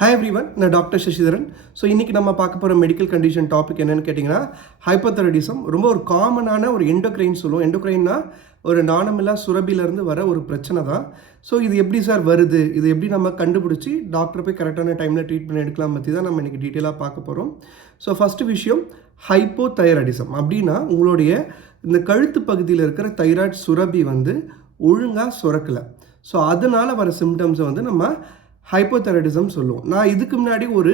Hi everyone, நான் doctor Sasitharan. So இன்றைக்கி நம்ம பார்க்க போகிற மெடிக்கல் கண்டிஷன் டாபிக் என்னென்னு கேட்டிங்கன்னா ஹைப்போதைராய்டிசம். ரொம்ப ஒரு காமனான ஒரு எண்டோக்ரைன் சொல்லுவோம். எண்டோக்ரைன்னா ஒரு நாணமில்லா சுரபியிலேருந்து வர ஒரு பிரச்சனை தான். ஸோ இது எப்படி சார் வருது, இது எப்படி நம்ம கண்டுபிடிச்சி டாக்டர் போய் கரெக்டான டைமில் ட்ரீட்மெண்ட் எடுக்கலாம் பற்றி தான் நம்ம இன்றைக்கி டீட்டெயிலாக பார்க்க போகிறோம். ஸோ ஃபஸ்ட்டு விஷயம், ஹைப்போதைராய்டிசம் அப்படின்னா உங்களுடைய இந்த கழுத்து பகுதியில் இருக்கிற தைராய்டு சுரபி ஒழுங்காக சுரக்கலை. ஸோ அதனால் வர சிம்டம்ஸை நம்ம ஹைப்போதைராய்டிசம் சொல்லுவோம். நான் இதுக்கு முன்னாடி ஒரு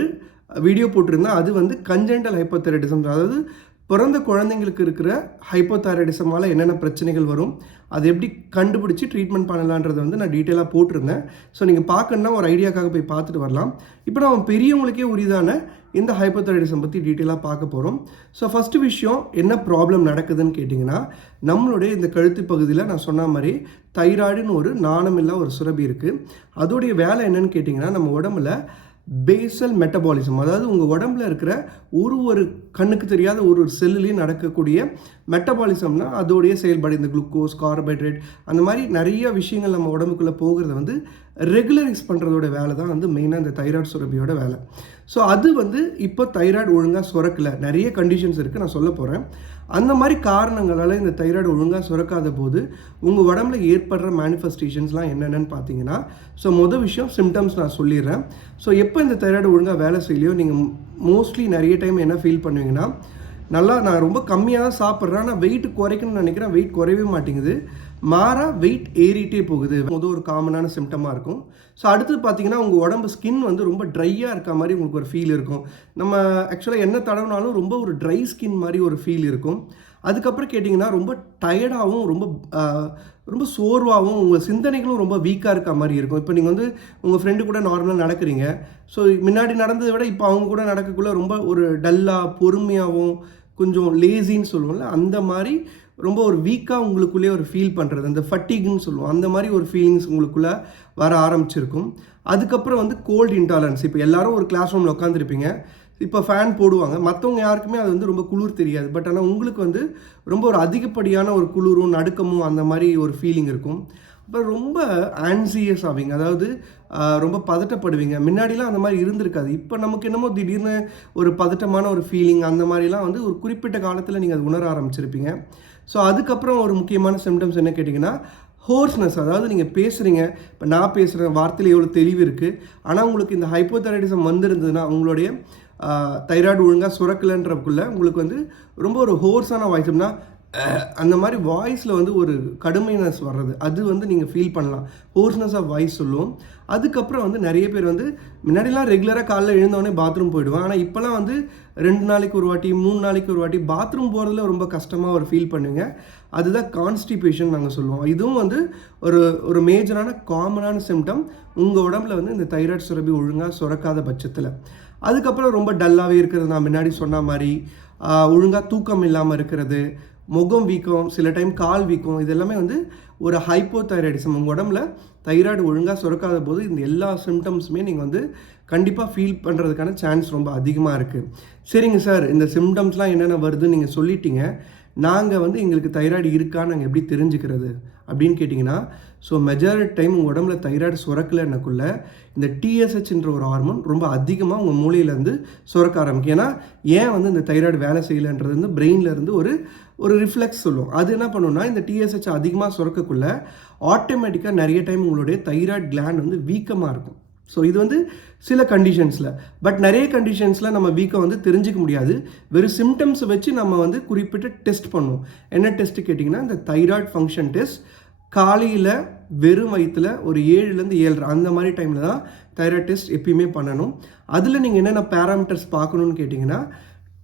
வீடியோ போட்டிருந்தேன். அது கன்ஜென்டல் ஹைப்போதைராய்டிசம், அதாவது பிறந்த குழந்தைங்களுக்கு இருக்கிற ஹைப்போதைராய்டிசமால் என்னென்ன பிரச்சனைகள் வரும், அதை எப்படி கண்டுபிடிச்சி ட்ரீட்மெண்ட் பண்ணலான்றதை நான் டீட்டெயிலாக போட்டிருந்தேன். ஸோ நீங்கள் பார்க்கணுன்னா ஒரு ஐடியாக்காக போய் பார்த்துட்டு வரலாம். இப்போ நம்ம பெரியவங்களுக்கே உரிதான இந்த ஹைப்போதைராய்டிசம் பற்றி டீட்டெயிலாக பார்க்க போகிறோம். ஸோ ஃபஸ்ட்டு விஷயம், என்ன ப்ராப்ளம் நடக்குதுன்னு கேட்டிங்கன்னா, நம்மளுடைய இந்த கழுத்து பகுதியில் நான் சொன்ன மாதிரி தைராய்டுன்னு ஒரு நாணமில்லா ஒரு சுரபி இருக்குது. அதோடைய வேலை என்னன்னு கேட்டிங்கன்னா, நம்ம உடம்புல பேசல் மெட்டபாலிசம், அதாவது உங்கள் உடம்புல இருக்கிற ஒரு கண்ணுக்கு தெரியாத ஒரு செல்லுலேயும் நடக்கக்கூடிய மெட்டபாலிசம்னா அதோடைய செயல்பாடு. இந்த குளுக்கோஸ், கார்போஹைட்ரேட், அந்த மாதிரி நிறைய விஷயங்கள் நம்ம உடம்புக்குள்ளே போகிறத ரெகுலரைஸ் பண்ணுறதோட வேலை தான் மெயினாக இந்த தைராய்டு சுரபியோட வேலை. ஸோ அது இப்போ தைராய்டு ஒழுங்காக சுரக்கலை. நிறைய கண்டிஷன்ஸ் இருக்குது, நான் சொல்ல போகிறேன். அந்த மாதிரி காரணங்களால் இந்த தைராய்டு ஒழுங்காக சுரக்காத போது உங்கள் உடம்புல ஏற்படுற மேனிஃபெஸ்டேஷன்ஸ்லாம் என்னென்னு பார்த்தீங்கன்னா, ஸோ மொதல் விஷயம் சிம்டம்ஸ் நான் சொல்லிடுறேன். ஸோ எப்போ இந்த தைராய்டு ஒழுங்காக வேலை செய்யலையோ நீங்கள் மோஸ்ட்லி நிறைய டைம் என்ன ஃபீல் பண்ணுவீங்கன்னா, நான் ரொம்ப கம்மியாக தான் சாப்பிட்றேன், ஆனால் வெயிட் குறைக்கணும்னு நினைக்கிறேன், வெயிட் குறையவே மாட்டேங்குது, மாறாக வெயிட் ஏறிட்டே போகுது. முதல் ஒரு காமனான சிம்டமாக இருக்கும். ஸோ அடுத்தது பார்த்தீங்கன்னா, உங்கள் உடம்பு ஸ்கின் ரொம்ப ட்ரையாக இருக்க மாதிரி உங்களுக்கு ஒரு ஃபீல் இருக்கும். நம்ம ஆக்சுவலாக என்ன தடவினாலும் ரொம்ப ஒரு ட்ரை ஸ்கின் மாதிரி ஒரு ஃபீல் இருக்கும். அதுக்கப்புறம் கேட்டிங்கன்னா, ரொம்ப டயர்டாகவும் ரொம்ப சோர்வாகவும் உங்கள் சிந்தனைகளும் ரொம்ப வீக்காக இருக்க மாதிரி இருக்கும். இப்போ நீங்கள் உங்கள் ஃப்ரெண்டு கூட நார்மலாக நடக்கிறீங்க. ஸோ முன்னாடி நடந்ததை விட இப்போ அவங்க கூட நடக்கக்குள்ளே ரொம்ப ஒரு டல்லாக, பொறுமையாகவும், கொஞ்சம் லேசின்னு சொல்லுவோம்ல, அந்த மாதிரி ரொம்ப ஒரு வீக்காக உங்களுக்குள்ளே ஒரு ஃபீல் பண்ணுறது, அந்த ஃபட்டிக்னு சொல்லுவோம், அந்த மாதிரி ஒரு ஃபீலிங்ஸ் உங்களுக்குள்ளே வர ஆரம்பிச்சிருக்கும். அதுக்கப்புறம் கோல்டு இன்டாலரன்ஸ். இப்போ எல்லோரும் ஒரு கிளாஸ் ரூமில் உட்காந்துருப்பீங்க, இப்போ ஃபேன் போடுவாங்க, மற்றவங்க யாருக்குமே அது ரொம்ப குளிர் தெரியாது. பட் ஆனால் உங்களுக்கு ரொம்ப ஒரு அதிகப்படியான ஒரு குளிரும் நடுக்கமும் அந்த மாதிரி ஒரு ஃபீலிங் இருக்கும். அப்புறம் ரொம்ப ஆன்சியஸ் ஆவீங்க, அதாவது ரொம்ப பதட்டப்படுவீங்க. முன்னாடிலாம் அந்த மாதிரி இருந்திருக்காது. இப்போ நமக்கு என்னமோ திடீர்னு ஒரு பதட்டமான ஒரு ஃபீலிங், அந்த மாதிரிலாம் ஒரு குறிப்பிட்ட காலத்தில் நீங்கள் அது உணர ஆரம்பிச்சிருப்பீங்க. ஸோ அதுக்கப்புறம் ஒரு முக்கியமான சிம்டம்ஸ் என்ன கேட்டிங்கன்னா, ஹோர்ஸ்னஸ். அதாவது நீங்கள் பேசுகிறீங்க, இப்போ நான் பேசுகிற வார்த்தையில் எவ்வளோ தெளிவு இருக்குது, ஆனால் உங்களுக்கு இந்த ஹைப்போதைராய்டிசம் வந்திருந்ததுன்னா, உங்களுடைய தைராய்டு ஒழுங்காக சுரக்கலைன்றக்குள்ளே உங்களுக்கு ரொம்ப ஒரு ஹோர்ஸான வாய்ஸ்னா அந்த மாதிரி வாய்ஸில் ஒரு கடுமைனஸ் வர்றது, அது நீங்கள் ஃபீல் பண்ணலாம். ஹோர்ஸ்னஸ் ஆஃப் வாய்ஸ் சொல்லுவோம். அதுக்கப்புறம் நிறைய பேர் முன்னாடிலாம் ரெகுலராக காலைல எழுந்தோடனே பாத்ரூம் போயிடுவாங்க. ஆனால் இப்போலாம் 2 நாளைக்கு ஒரு வாட்டி, 3 நாளைக்கு ஒரு வாட்டி பாத்ரூம் போகிறதுல ரொம்ப கஷ்டமாக ஒரு ஃபீல் பண்ணுவீங்க. அதுதான் கான்ஸ்டிபேஷன் நாங்கள் சொல்லுவோம். இதுவும் ஒரு மேஜரான காமனான சிம்டம் உங்கள் உடம்புல இந்த தைராய்டு சுரபி ஒழுங்காக சுரக்காத பட்சத்தில். அதுக்கப்புறம் ரொம்ப டல்லாகவே இருக்கிறது, நான் முன்னாடி சொன்ன மாதிரி ஒழுங்காக தூக்கம் இல்லாமல் இருக்கிறது, முகம் வீக்கம், சில டைம் கால் வீக்கம், இது எல்லாமே ஒரு ஹைப்போதைராய்டிசம். உங்கள் உடம்புல தைராய்டு ஒழுங்காக சுரக்காத போது இந்த எல்லா சிம்டம்ஸுமே நீங்கள் கண்டிப்பாக ஃபீல் பண்ணுறதுக்கான சான்ஸ் ரொம்ப அதிகமாக இருக்குது. சரிங்க சார், இந்த சிம்டம்ஸ்லாம் என்னென்ன வருதுன்னு நீங்கள் சொல்லிட்டீங்க, நாங்கள் எங்களுக்கு தைராய்டு இருக்கான்னு நாங்கள் எப்படி தெரிஞ்சுக்கிறது அப்படின்னு கேட்டிங்கன்னா, ஸோ மெஜாரிட்டி டைம் உங்கள் உடம்புல தைராய்டு சுரக்கலைன்னக்குள்ள இந்த டிஎஸ்ஹெச்ன்ற ஒரு ஹார்மோன் ரொம்ப அதிகமாக உங்கள் மூளையிலேருந்து சுரக்க ஆரம்பிக்கும். ஏன்னா ஏன் இந்த தைராய்டு வேலை செய்யலைன்றது பிரெயின்லேருந்து ஒரு ரிஃப்ளெக்ஸ் சொல்லுவோம். அது என்ன பண்ணுன்னா, இந்த டிஎஸ்ஹெச் அதிகமாக சுரக்கக்குள்ள ஆட்டோமேட்டிக்காக நிறைய டைம் உங்களுடைய தைராய்டு கிளாண்ட் வீக்கமாக இருக்கும். ஸோ இது சில கண்டிஷன்ஸில், பட் நிறைய கண்டிஷன்ஸில் நம்ம வீக்கம் தெரிஞ்சிக்க முடியாது. வெறும் சிம்டம்ஸை வச்சு நம்ம குறிப்பிட்ட டெஸ்ட் பண்ணுவோம். என்ன டெஸ்ட்டு கேட்டிங்கன்னா, இந்த தைராய்டு ஃபங்க்ஷன் டெஸ்ட். காலையில் வெறும் வயிற்றில் ஒரு 7லேருந்து 7:30 அந்த மாதிரி டைமில் தான் தைராய்டு டெஸ்ட் எப்பயுமே பண்ணணும். அதில் நீங்கள் என்னென்ன பேராமீட்டர்ஸ் பார்க்கணுன்னு கேட்டிங்கன்னா,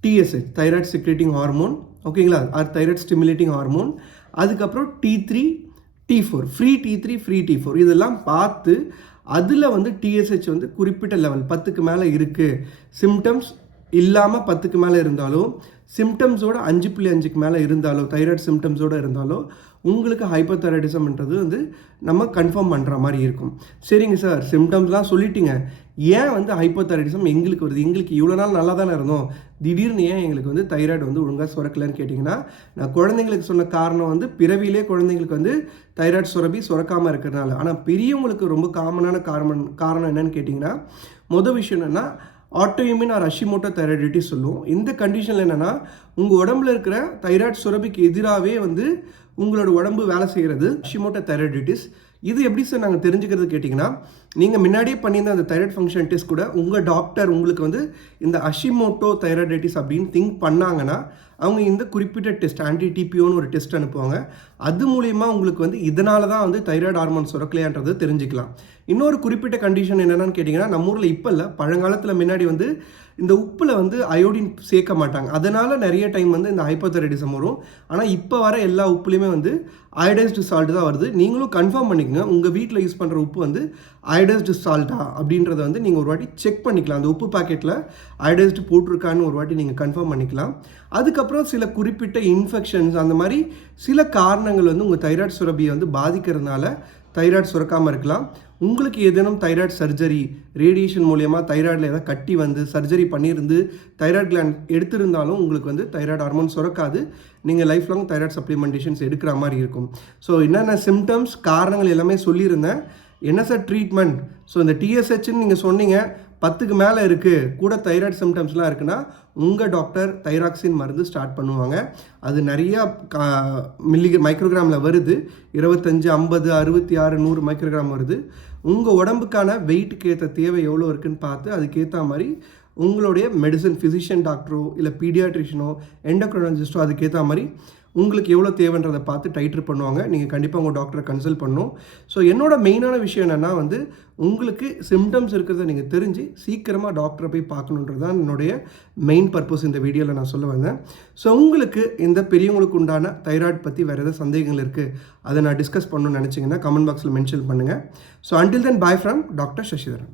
டிஎஸ்ஹெச் தைராய்டு செக்ரேட்டிங் ஹார்மோன், ஓகேங்களா, ஆர் தைராய்டு ஸ்டிமுலேட்டிங் ஹார்மோன், அதுக்கப்புறம் T3, T4, free T3, free T4, இதெல்லாம் பார்த்து அதில் டிஎஸ்ஹெச் குறிப்பிட்ட லெவல் 10க்கு மேலே இருக்குது, சிம்டம்ஸ் இல்லாமல் 10க்கு மேலே இருந்தாலோ, சிம்டம்ஸோட 5.5க்கு மேலே இருந்தாலோ, தைராய்டு சிம்டம்ஸோடு இருந்தாலோ உங்களுக்கு ஹைப்போதைராய்டிசம்ன்றது நம்ம கன்ஃபார்ம் பண்ணுற மாதிரி இருக்கும். சரிங்க சார், சிம்டம்ஸ்லாம் சொல்லிட்டீங்க, ஏன் ஹைப்போதைராய்டிசம் எங்களுக்கு வருது, எங்களுக்கு இவ்வளோ நாள் நல்லா தானே இருந்தோம், திடீர்னு ஏன் எங்களுக்கு தைராய்டு ஒழுங்காக சுரக்கலைன்னு கேட்டிங்கன்னா, நான் குழந்தைங்களுக்கு சொன்ன காரணம் பிறவியிலே குழந்தைங்களுக்கு தைராய்டு சுரபி சுரக்காமல் இருக்கிறதுனால. ஆனால் பெரியவங்களுக்கு ரொம்ப காமனான காரணம் என்னன்னு கேட்டிங்கன்னா, மொதல் விஷயம் என்னென்னா ஆட்டோஇம்யூன் ஆர் ஹஷிமோட்டோ தைராய்டிட்டிஸ் சொல்லுவோம். இந்த கண்டிஷனில் என்னென்னா உங்கள் உடம்புல இருக்கிற தைராய்டு சுரபிக்கு எதிராகவே வந்து உங்களோட உடம்பு வேலை செய்கிறது ஹஷிமோட்டோ தைராய்டிட்டிஸ். இது எப்படி சார் நாங்கள் தெரிஞ்சுக்கிறது கேட்டிங்கன்னா, நீங்கள் முன்னாடியே பண்ணியிருந்த அந்த தைராய்டு ஃபங்க்ஷன் டெஸ்ட் கூட உங்கள் டாக்டர் உங்களுக்கு வந்து இந்த ஹஷிமோட்டோ தைராய்டிட்டிஸ் அப்படின்னு திங்க் பண்ணாங்கன்னா அவங்க இந்த குறிப்பிட்ட டெஸ்ட் ஆன்டி டிபிஓன்னு ஒரு டெஸ்ட் அனுப்புவாங்க. அது மூலயமா உங்களுக்கு வந்து இதனால தான் வந்து தைராய்டு ஹார்மோன் சுரக்கலையான்றது தெரிஞ்சுக்கலாம். இன்னொரு குறிப்பிட்ட கண்டிஷன் என்னென்னு கேட்டிங்கன்னா, நம்ம ஊரில் இப்போ இல்லை, பழங்காலத்தில் முன்னாடி வந்து இந்த உப்பில் வந்து அயோடின் சேர்க்க மாட்டாங்க. அதனால் நிறைய டைம் வந்து இந்த ஹைப்போதைராய்டிசம் வரும். ஆனால் இப்போ வர எல்லா உப்புலேயுமே வந்து அயோடைஸ்டு சால்ட் தான் வருது. நீங்களும் கன்ஃபார்ம் பண்ணிக்கோங்க, உங்கள் வீட்டில் யூஸ் பண்ணுற உப்பு வந்து அயோடைஸ்டு சால்ட்டா அப்படின்றத வந்து நீங்கள் ஒரு வாட்டி செக் பண்ணிக்கலாம். அந்த உப்பு பாக்கெட்டில் அயோடைஸ்டு போட்டிருக்கான்னு ஒரு வாட்டி நீங்கள் கன்ஃபார்ம் பண்ணிக்கலாம். அதுக்கப்புறம் சில குறிப்பிட்ட இன்ஃபெக்ஷன்ஸ் அந்த மாதிரி சில காரணங்கள் வந்து உங்கள் தைராய்டு சுரபியை வந்து பாதிக்கிறதுனால தைராய்டு சுரக்காமல் இருக்கலாம். உங்களுக்கு ஏதேனும் தைராய்டு சர்ஜரி ரேடியேஷன் மூலயமா தைராய்டில் ஏதாவது கட்டி வந்து சர்ஜரி பண்ணியிருந்து தைராய்டு கிளாண்ட் எடுத்திருந்தாலும் உங்களுக்கு வந்து தைராய்டு ஹார்மோன் சுரக்காது. நீங்கள் லைஃப் லாங் தைராய்டு சப்ளிமெண்டேஷன்ஸ் எடுக்கிற மாதிரி இருக்கும். ஸோ என்னென்ன சிம்டம்ஸ் காரணங்கள் எல்லாமே சொல்லியிருந்தேன். என்ன சார் ட்ரீட்மெண்ட்? ஸோ இந்த டிஎஸ்ஹெச்ன்னு நீங்கள் சொன்னீங்க, 10க்கு மேலே இருக்குது, கூட தைராய்டு சிம்டம்ஸ்லாம் இருக்குன்னா உங்கள் டாக்டர் தைராக்சின் மருந்து ஸ்டார்ட் பண்ணுவாங்க. அது நிறையா மைக்ரோகிராமில் வருது. 25, 50, 66, 100 மைக்ரோகிராம் வருது. உங்கள் உடம்புக்கான வெயிட்டுக்கு ஏற்ற தேவை எவ்வளோ இருக்குதுன்னு பார்த்து அதுக்கேற்ற மாதிரி உங்களுடைய மெடிசன் ஃபிசிஷியன் டாக்டரோ இல்லை பீடியாட்ரிஷனோ எண்டோக்ரைனாலஜிஸ்டோ அதுக்கேற்ற மாதிரி உங்களுக்கு எவ்வளோ தேவைன்றதை பார்த்து டைட்ரு பண்ணுவாங்க. நீங்கள் கண்டிப்பாக உங்கள் டாக்டரை கன்சல்ட் பண்ணணும். ஸோ என்னோட மெயினான விஷயம் என்னென்னா வந்து உங்களுக்கு சிம்டம்ஸ் இருக்கிறத நீங்கள் தெரிஞ்சு சீக்கிரமாக டாக்டரை போய் பார்க்கணுன்றது தான் என்னுடைய மெயின் பர்பஸ் இந்த வீடியோவில் நான் சொல்ல வந்தேன். ஸோ உங்களுக்கு இந்த பெரியவங்களுக்கு உண்டான தைராய்டு பற்றி வேறு ஏதாவது சந்தேகங்கள் இருக்குது, அதை நான் டிஸ்கஸ் பண்ணணும்னு நினச்சிங்கன்னா கமெண்ட் பாக்ஸில் மென்ஷன் பண்ணுங்கள். So until then bye from doctor Sasitharan.